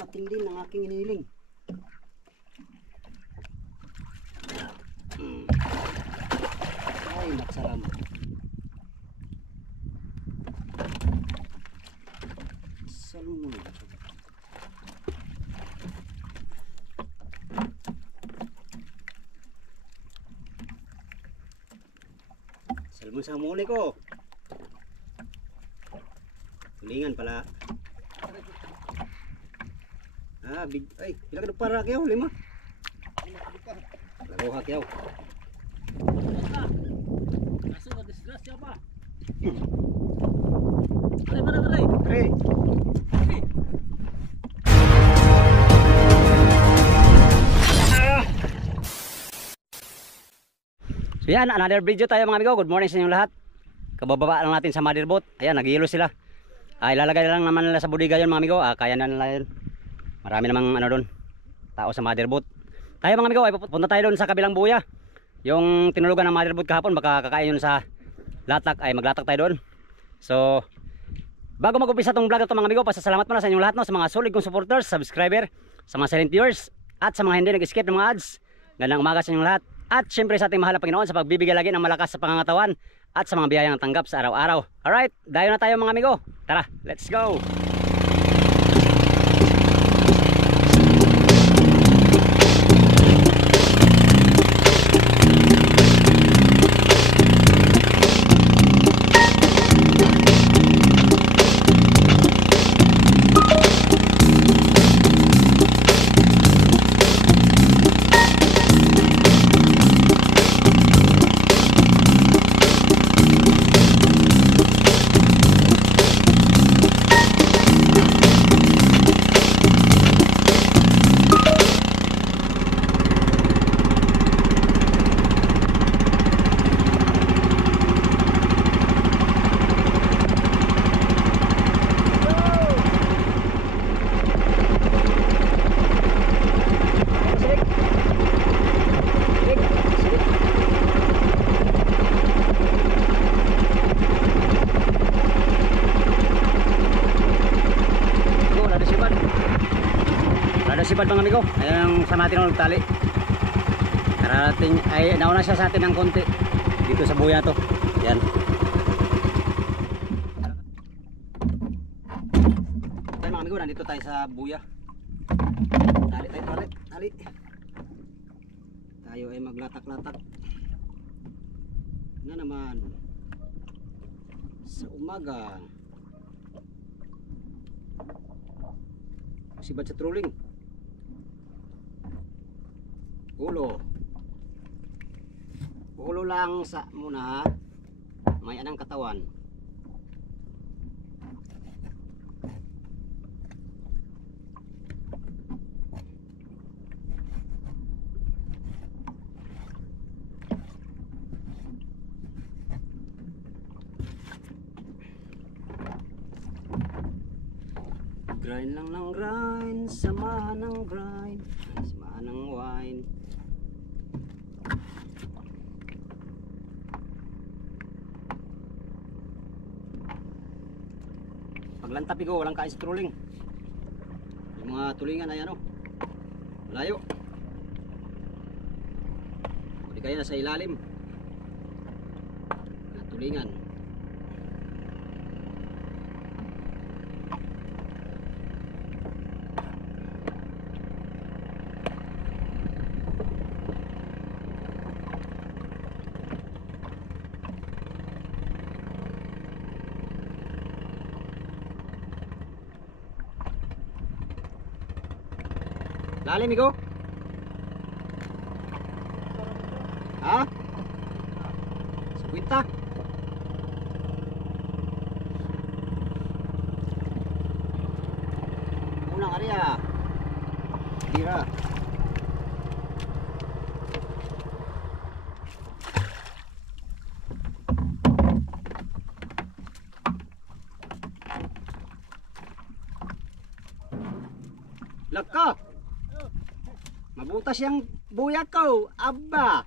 dumating din ang aking iniling. Ay, naksaram. Salmon. Salmon sa muli ko. Tulingan pala. Ah, big, ay, pila ka para kyaw, 5. Lagoha kyaw. Kaso na disgrasya pa. Pare. Pre. So yan, another video tayo mga amigo. Good morning sa inyong lahat. Kabababa lang natin sa motherboat. Ayan, nag-iilo sila. Ilalagay lang naman nila sa bodega yun mga amigo. Kaya na nila yun. Marami namang ano doon, tao sa motherboat. Tayo mga amigo, ay pupunta tayo doon sa kabilang buya. Yung tinulugan ng motherboat kahapon, baka kakain yun sa latak, ay maglatak tayo doon. So, bago mag-umpisa tong vlog ito mga amigo, pasasalamat muna sa inyong lahat, no, sa mga solid kong supporters, subscriber, sa mga silent viewers, at sa mga hindi nag-skip ng mga ads. Gandang umaga sa inyong lahat. At syempre sa ating mahal na Panginoon sa pagbibigay lagi ng malakas sa pangangatawan at sa mga biyayang tanggap sa araw-araw. Alright, dayo na tayo mga amigo. Tara, let's go! Sipad mga amigo, ayan sa natin ang tali. Karating ay nauna siya sa atin ng konti dito sa buya to. Yan. Tayo mga amigo, nandito tayo sa buya. Tali tayo, tali. Tayo ay maglatak-latak. Na naman sa umaga. Sibad sa trolling. Ulo lang sa muna, may anang katawan. Grind lang ng grind, samahan ng grind, samahan ng wine. Paglantapi ko, walang kain sa trolling. Yung mga tulingan ay ano, malayo. O di kaya nasa ilalim na tulingan. Lalim amigo? Ha? 50? Unang area. Dira. Laka. Mabutas yang buya ko, aba.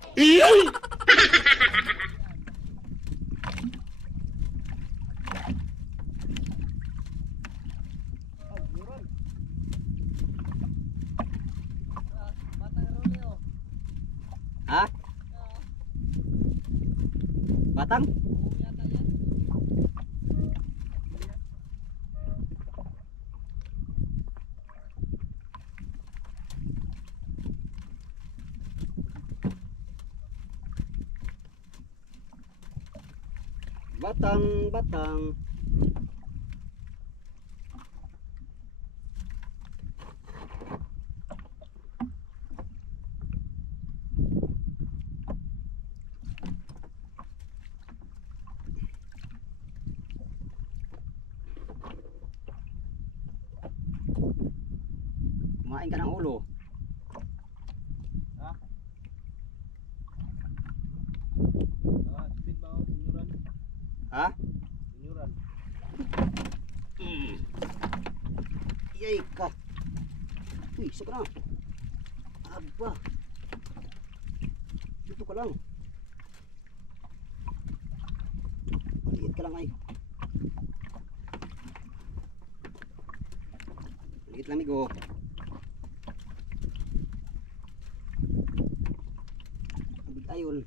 batang? Batang. Kumain ka ng ulo. Ha? Speed ba? Sinyuran? Ha? Sinyuran. Yay ka. Uy, isa ka na. Aba. Dito ka lang. Maliit ka lang ay. Maliit lang migo. Big ayon.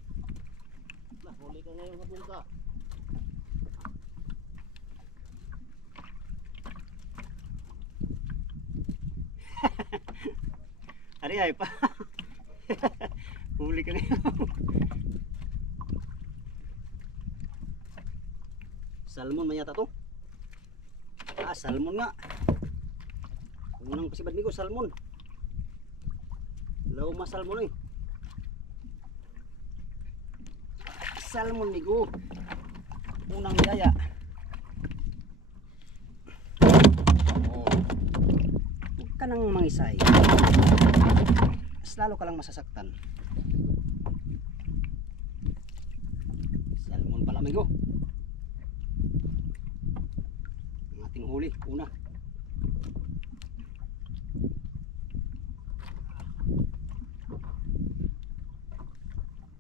Huli ka ngayon hapon ka. Ari ay pa. Huli ka ngayon. Salmon man yata to. Salmon nga. Unang pasibad migo, salmon. Lauma salmon eh. Salmon migo. Unang biyaya. Huwag ka nang mangisay. Mas lalo ka lang masasaktan. Salmon pala migo. Ang ating huli, una.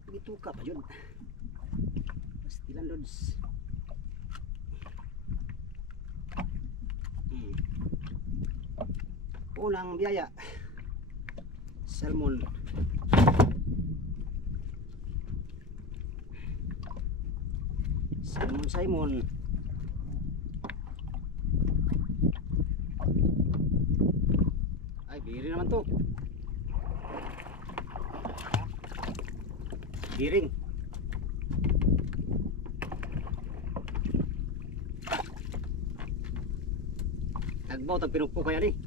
Dito ka pa yun. Pastilan lods. Unang biyaya. Salmon. Simon. Ay, biri naman to. Biring. Tagbaw, tagpinugpo kaya ni.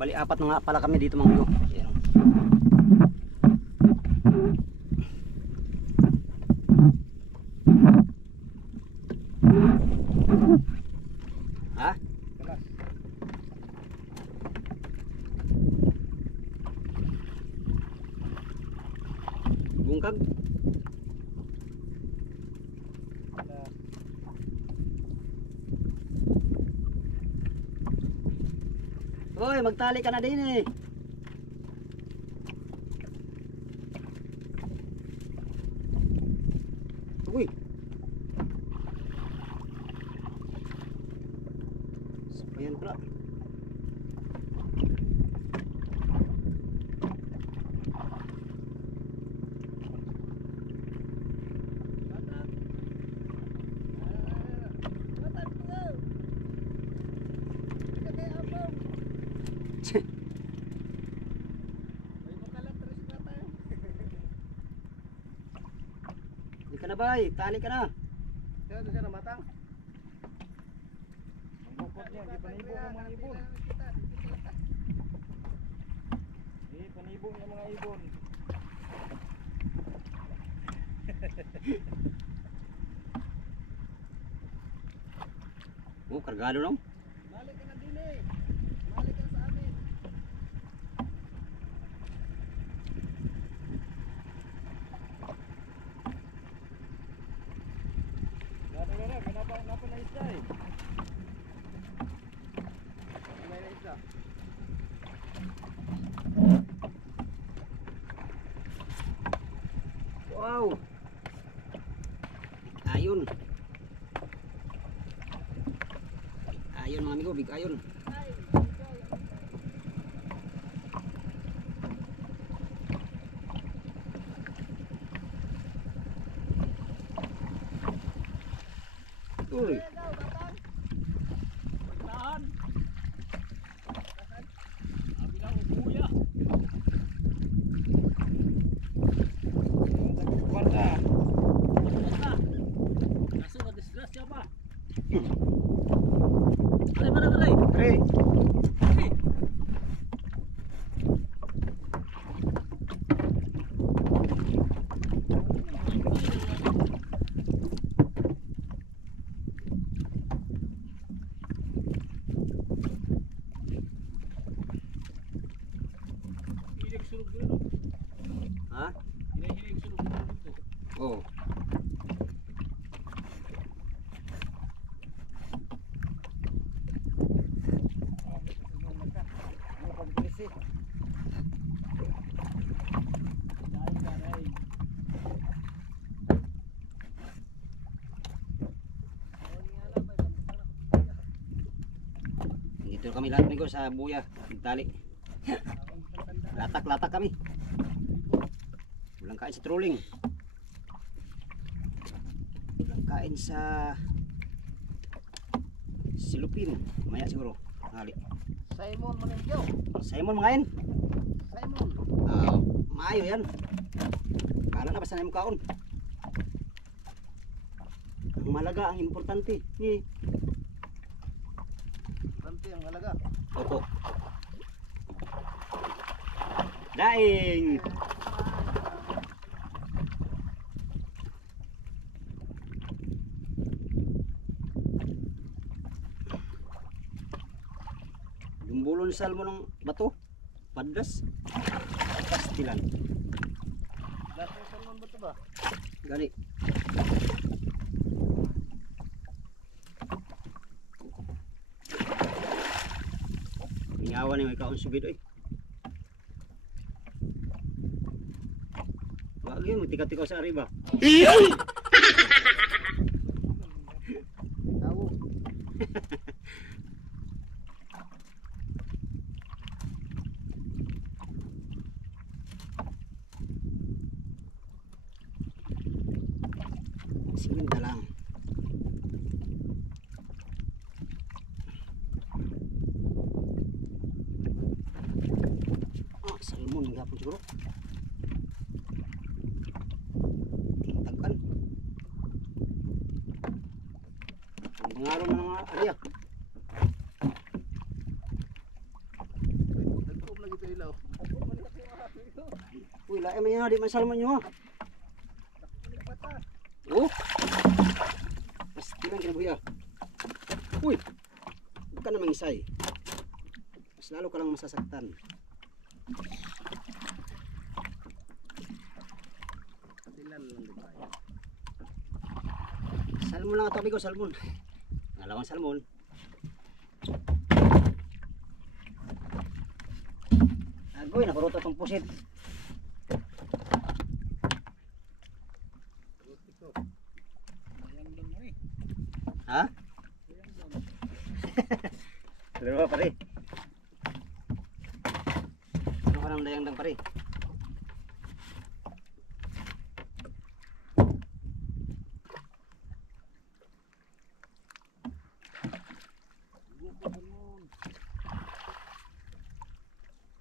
Bali, apat na nga pala kami dito mga amigo. Ayan. Ha? Bungkag? Hoy, magtali ka na din eh. Uy. Sapayan pala. Tali ka na bay, tali ka na. Kaya doon siya namatang. Ang bukod niya, di panibong ang mga ibon. Di panibong ang mga ibon. Oh, kargado no? Balik ka na din eh. Balik ka sa amin. Kenapa na isda eh? May na isda. Wow. Ayun. Ayun mga amigo, big ayun. Uy. Tahan. Abi na kuya. Guarda. Kaso na disgrasya pa. Taray. Pre. Hilig surug dito. Ha? Hilig surug dito. Oh. Dito kami lahat amigo sa buya, tali. Latak kami. Walang kain sa trolling. Walang kain sa silupin. Maya siguro. Hali. Simon Maningyo. Simon mangain. Simon. Maayo yan. Kala na basta na yung kaon. Ang malaga, ang importante. Kanti ang halaga. Opo. Daing. Yung bulon salmo ng bato. Paddas. Pastilan. Dasang salmon ba ito ba? Gani. Ingawan yung ikaw ang subid oy. Wag yun, magtikaw-tikaw sa arriba. Tawo. Siminta lang. Salmon ng gapon siguro. Tagan. Ang pangaron na mga ariya. Nagpog lagi ito ilaw. Uy, lae man yan, di man salmon nyo ha. Oh. Pasti lang kinabuya. Uy, huwag ka namang isay. Mas lalo ka lang masasaktan. Silan lang di ba? Salmon lang ito, amigo, salmon. Ngalawang salmon. Agoy, nakuruto itong pusit. Ha? Dalawa pare. Ano ka ng dayang-dang pare?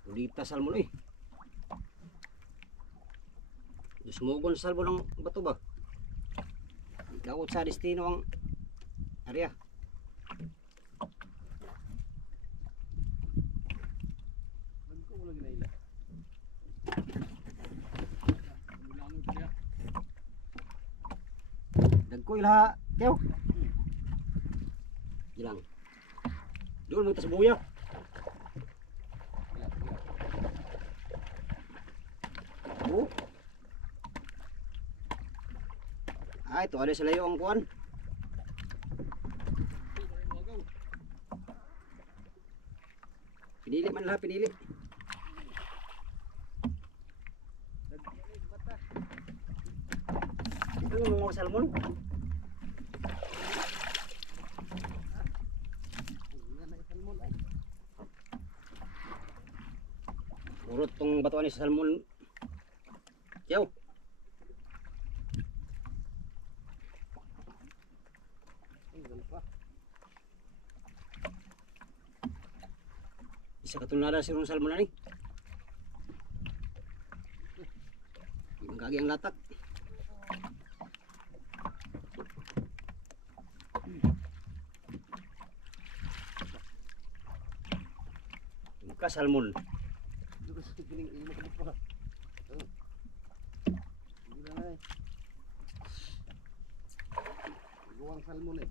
Ulita salmon eh. Sumugon sa salmon ng bato ba? Ikaw sa destino ang area. Nagko mo lagi na ila. Milangon siya. Dagko ilaha, tiyaw. Ilang. Doon mo ta sa buya. Oh. Ah, ito ada sa layo ang kuan. Pinili man lahat, pinili. Ito yung mga salmon. Urot tong batuan ni sa salmon. Yaw. Isa katulada si Ron Salmon na ni. Magkagi ang latak. Ka salmon. Dito sa piling imo ka pa. Oh. Gila na. Guwang salmon eh.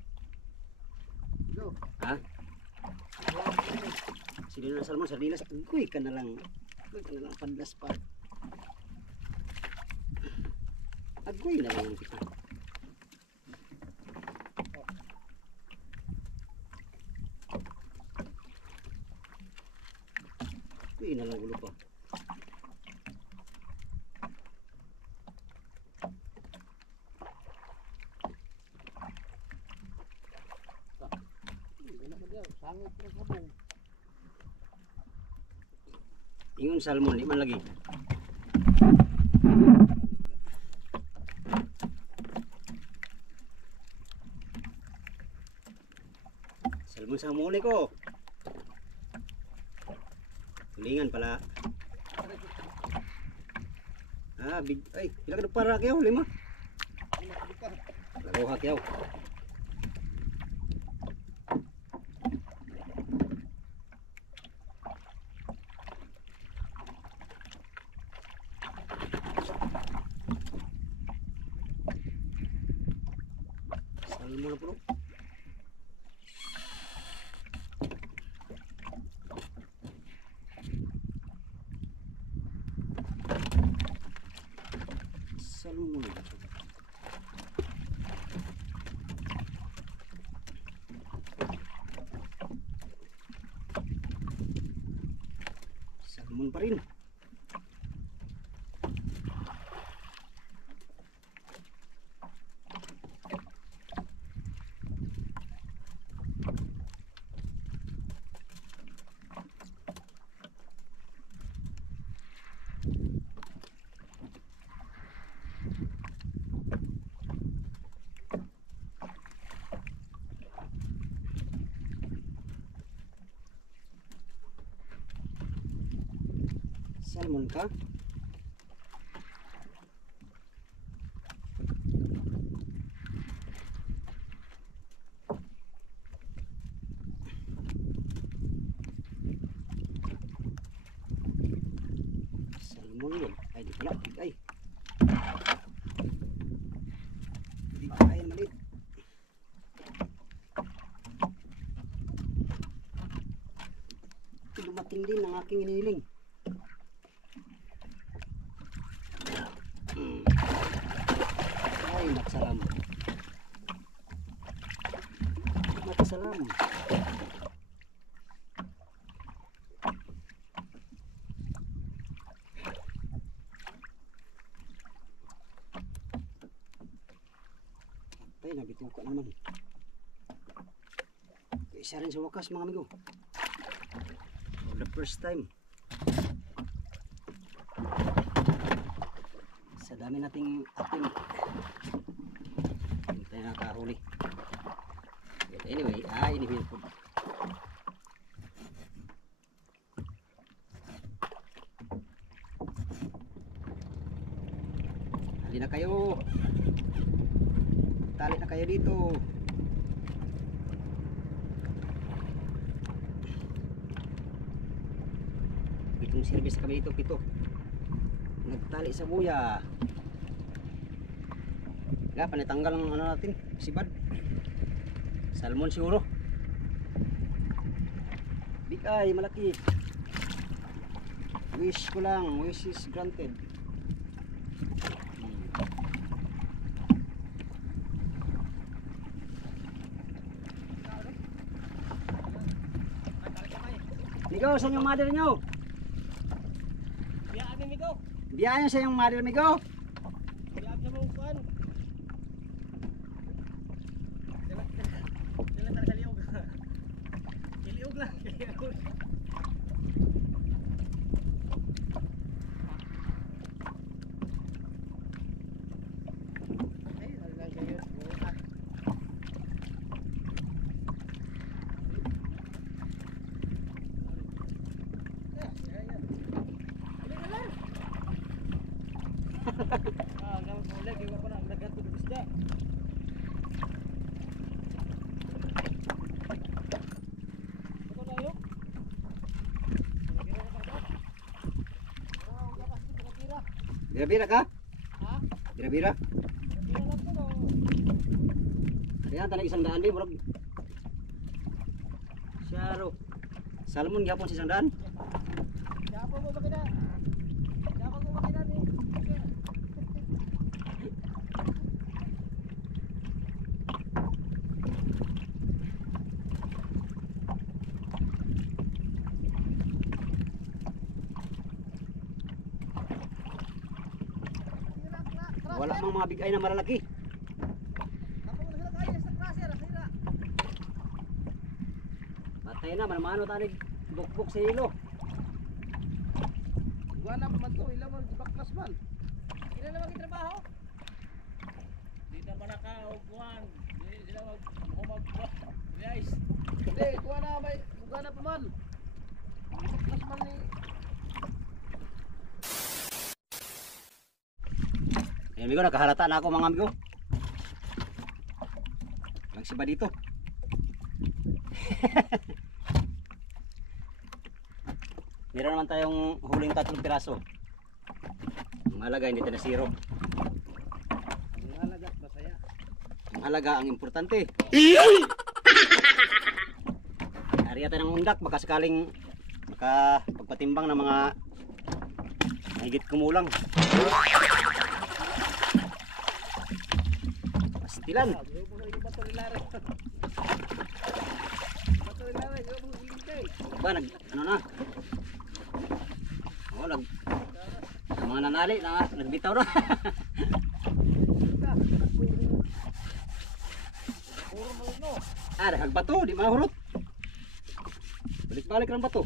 Go. Ha? Guwang salmon. Sino na salmon sardinas? Uy ka na lang. Uy ka na lang padlas pa. Agoy na lang kita. Uy na lang ulo pa. Gila ka diyan. Sangit na sabong. Ingon salmon, di man lagi. Salmon sa muli ko. Tulingan pala. Ah, big ay, pila ka para kayo, 5. Lago kayo. Salmon na bro. Salmon. Salmon pa rin. Salmon ka? Salmon yun. Ay, di pala. Ay. Di kaya malit. Dumating din ang aking iniling. Ay, matsalam. Matsalam. Ay, nabitaw ko naman. Isa rin sa wakas mga amigo. For the first time. Sa dami nating ating hindi tayo nakahuli. But anyway, inibig po. Hali na kayo. Tali na kayo dito. Pitong service kami dito, pito. Nagtali sa buya. Nga, panitanggal ang ano natin, sibad. Salmon siguro. Big eye, malaki. Wish ko lang, wish is granted. Migo, sa inyong mother nyo? Biyaan ni Migo. Biyaan nyo sa inyong mother, Migo? Biyaan sa mong kuan. Dila talaga liog. Liog lang. Liog. Ay, lang kayo. Bira-bira ka? Ha? Bira-bira? Hindi lang to no. Ayan, tanay 100 di, murag. Syaro. Salmon gyapon sa 100. Siapa mo makina? Siapa mo makina ni? Wala mang mga big eye na malalaki. Ako na sila kaya sa crusher, sira. Patay na, manamano tanig bukbuk sa ilo. Wala pa man to, ilang man gibaklas man. Kailan na magtrabaho? Di na manakaugwan. Di sila magumagwa. Guys, Hindi, kuha na may buga na pa man. Gibaklas man ni. Ayan amigo, nakahalata na ako mga amigo. Magsiba dito. Meron naman tayong huling 3 piraso. Ang halaga hindi tayo na zero. Ang halaga, masaya. Ang halaga ang importante. Ariya tayo ng undak baka sakaling pagpatimbang ng mga mahigit kumulang. Pastilan. Sabi mo na yung bato ni Lare. Bato ni Lare, yung mo hintay. Ba ano na? Oh, ang mga nanali na nagbitaw na. Puro mo no. Ah, daghang bato, di mahurot. Balik-balik ng bato.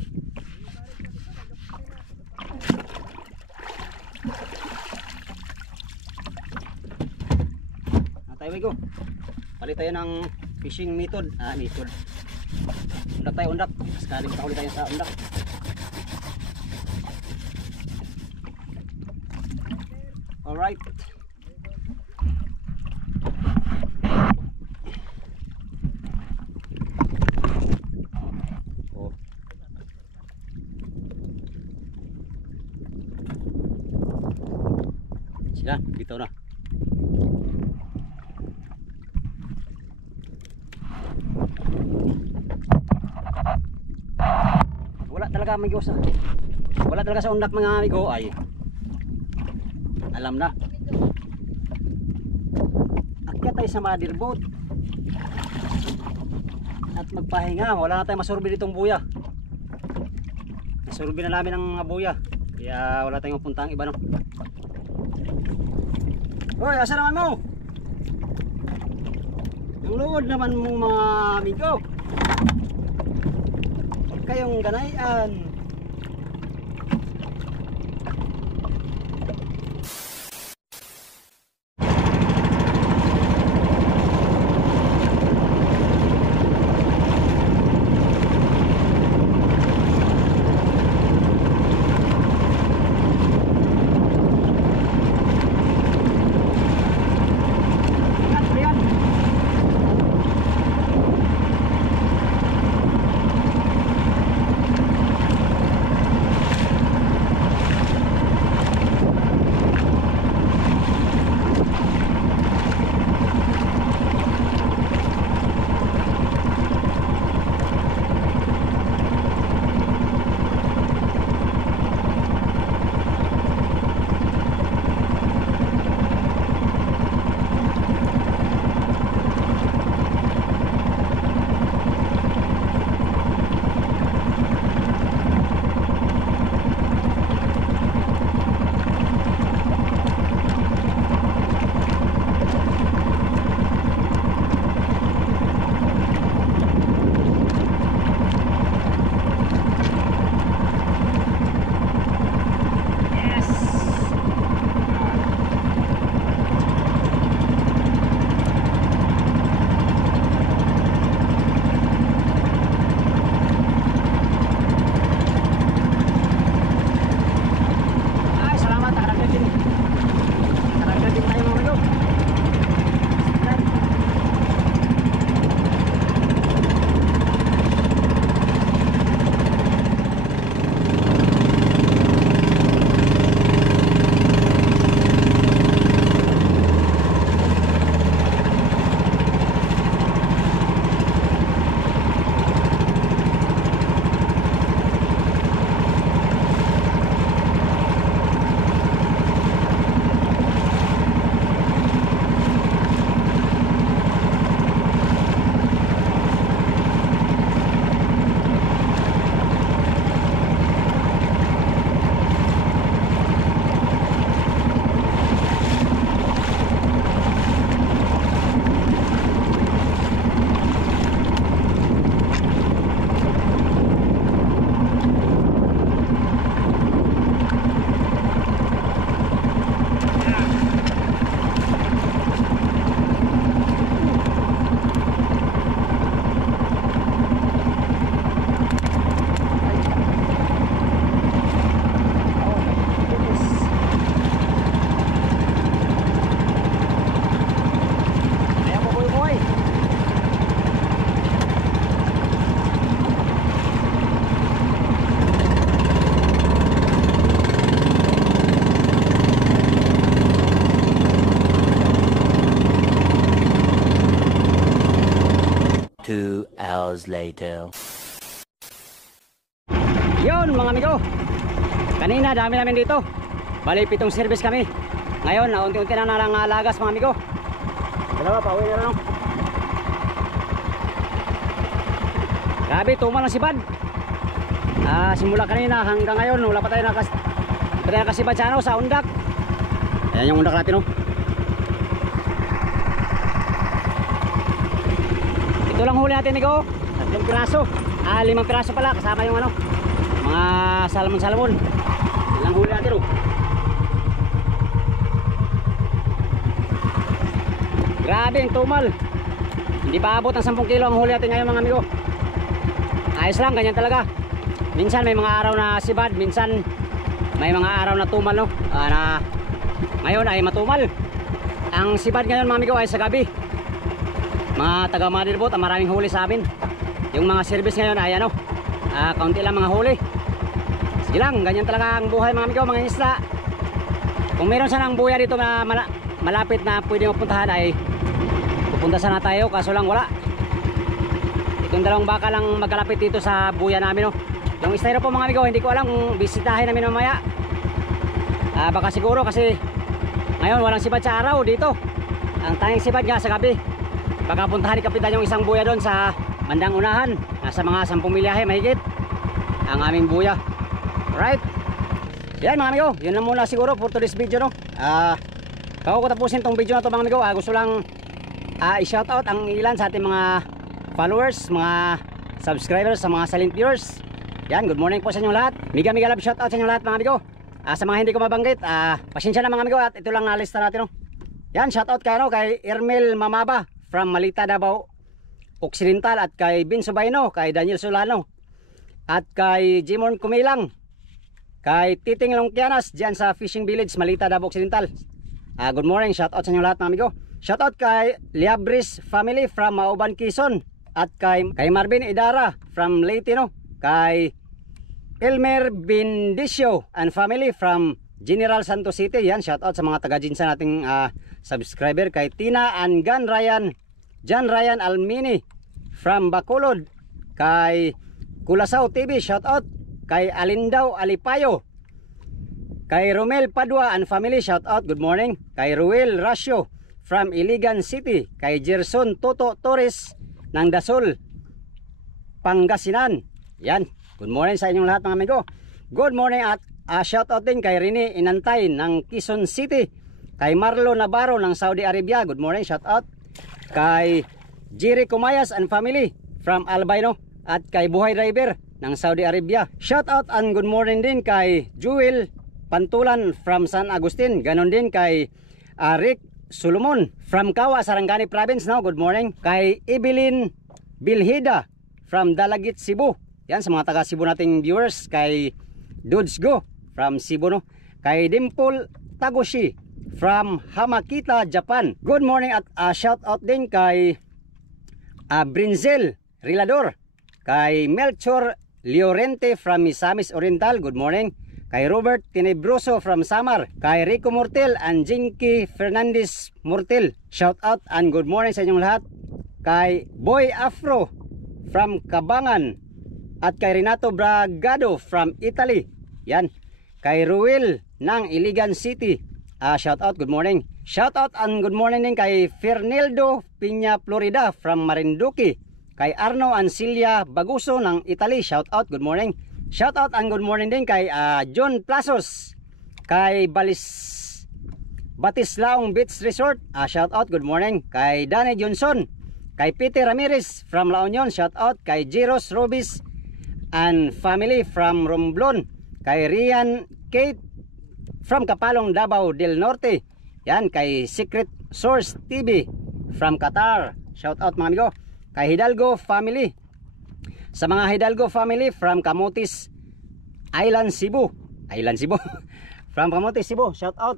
Tayo ko. Palit tayo ng fishing method. Method. Undak tayo, undak. Sakaling pakuli tayo sa undak. Alright. Oh. Sila, bitaw na. Wala talaga amigo sa. Wala talaga sa undak mga amigo ay. Alam na. Akyat tayo sa motherboat. At magpahinga, wala na tayong masurbi ditong buya. Nasurbi na namin ang mga buya. Kaya wala tayong mapuntang iba no. Hoy, asa naman mo? Ang luod naman mo mga amigo. Huwag kayong ganayan. 2 hours later. Yun mga amigo, kanina dami namin dito. Bali 7 service kami. Ngayon unti-unti na lang lagas mga amigo. Dalawa pa uwi na lang. Grabe tumal ang sibad. Simula kanina hanggang ngayon wala pa tayo nakasibad sa sa undak. Ayan yung undak natin Ito lang huli natin amigo. 3 piraso. 5 piraso pala kasama yung mga salmon. Ilang huli natin Grabe yung tumal. Hindi pa abot ng 10 kilo ang huli natin ngayon mga amigo. Ayos lang, ganyan talaga. Minsan may mga araw na sibad, minsan may mga araw na tumal na ngayon ay matumal. Ang sibad ngayon mga amigo ay sa gabi. Mga taga Motherboat, maraming huli sa amin. Yung mga service ngayon ay kaunti lang mga huli. Sige lang, ganyan talaga ang buhay mga amigo, mga isla. Kung meron sanang buya dito na malapit na pwede mapuntahan ay pupunta sana tayo, kaso lang wala. Itong dalawang baka lang magkalapit dito sa buya namin Yung istayro po mga amigo, hindi ko alam kung bisitahin namin mamaya. Baka siguro kasi ngayon walang sibad sa araw dito. Ang tanging sibad nga sa gabi. Baka puntahan ni Kapitan yung isang buya doon sa bandang unahan. Nasa mga 10 milyahe mahigit ang aming buya. Right? Yan mga amigo, yun lang muna siguro for today's video Bago ko tapusin tong video na to mga amigo, gusto lang i-shoutout ang ilan sa ating mga followers, mga subscribers, sa mga silent viewers. Yan, good morning po sa inyong lahat. Mega love shoutout sa inyong lahat mga amigo. Sa mga hindi ko mabanggit, pasensya na mga amigo at ito lang nalista natin Yan, shoutout kay Ermel Mamaba from Malita, Davao Occidental, at kay Bin Subayno, kay Daniel Solano, at kay Jimon Kumilang, kay Titing Longkianas dyan sa Fishing Village, Malita, Davao Occidental. Good morning, shoutout sa inyo lahat mga amigo. Shoutout kay Liabris family from Mauban, Quezon, at kay Marvin Idara from Leyte kay Elmer Bindicio and family from General Santos City. Yan, shoutout sa mga taga-jinsa nating subscriber, kay Tina and John Ryan Almini from Bacolod, kay Culasaw TV, shoutout kay Alindaw Alipayo, kay Romel Padua and family, shoutout, good morning. Kay Ruel Rasio from Iligan City, kay Gerson Toto Torres ng Dasol, Pangasinan. Yan, good morning sa inyong lahat mga amigo. Good morning at shoutout din kay Rene Inantay ng Quezon City, kay Marlo Navarro ng Saudi Arabia, good morning, shoutout. Kay Jerry Kumayas and family from Albino, at kay Buhay Driver ng Saudi Arabia, shoutout and good morning din kay Jewel Pantulan from San Agustin. Ganon din kay Rick Solomon from Kawa, Sarangani Province good morning. Kay Evelyn Bilhida from Dalagit, Cebu. Yan, sa mga taga Cebu nating viewers. Kay Dudes Go from Cebu Kay Dimple Tagoshi from Hamakita, Japan, good morning. At shoutout din kay Brinzel Rilador, kay Melchor Llorente from Misamis Oriental, good morning. Kay Robert Tenebroso from Samar, kay Rico Mortel and Jinky Fernandez Mortel, shout out and good morning sa inyong lahat. Kay Boy Afro from Kabangan, at kay Renato Bragado from Italy. Yan. Kay Ruel ng Iligan City, shout out, good morning. Shout out and good morning din kay Ferneldo Piña Florida from Marinduque. Kay Arno Ancilia Baguso ng Italy, shout out, good morning. Shout out and good morning din kay John Plasos, kay Batislaong Beach Resort, shout out, good morning. Kay Danny Johnson, kay Peter Ramirez from La Union, shout out. Kay Jiros Robis and family from Romblon, kay Rian Kate from Kapalong, Davao del Norte. Yan, kay Secret Source TV from Qatar, shout out mga amigo. Kay Hidalgo family, sa mga Hidalgo family from Camotes Island, Cebu from Camotes, Cebu, shout out.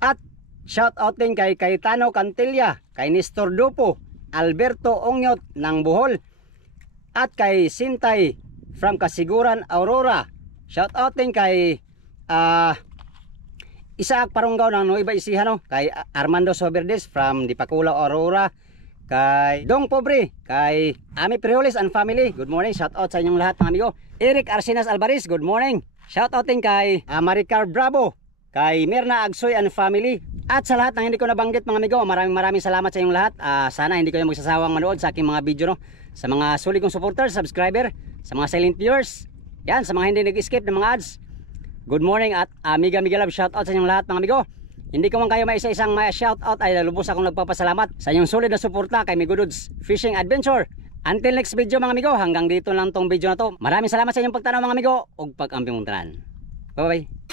At shout out din kay Cayetano Cantilla, kay Nestor Dupo, Alberto Ongyot ng Bohol, at kay Sintay from Kasiguran, Aurora. Shout out din kay Isaac Parunggaw ng Nueva Ecija, kay Armando Soberdes from Dipakula, Aurora, kay Dong Pobre, kay Ami Prijoles and family. Good morning, shout out sa inyong lahat mga amigo. Eric Arsinas Alvarez, good morning. Shout out din kay Maricar Bravo, kay Mirna Agsoy and family. At sa lahat ng hindi ko nabanggit mga amigo, maraming salamat sa inyong lahat. Sana hindi kayo magsasawang manood sa aking mga video, no? Sa mga sulit kong supporters, subscriber, sa mga silent viewers, yan, sa mga hindi nag-skip ng mga ads. Good morning at amiga love, shout out sa inyong lahat mga amigo. Hindi ko man kayo maisa-isang shout out, ay lubos akong nagpapasalamat sa inyong solid na suporta kay Migodudes Fishing Adventure. Until next video mga amigo, hanggang dito lang tong video na to. Maraming salamat sa inyong pagtanaw mga amigo ug pag-ambi mong tanan. Bye bye.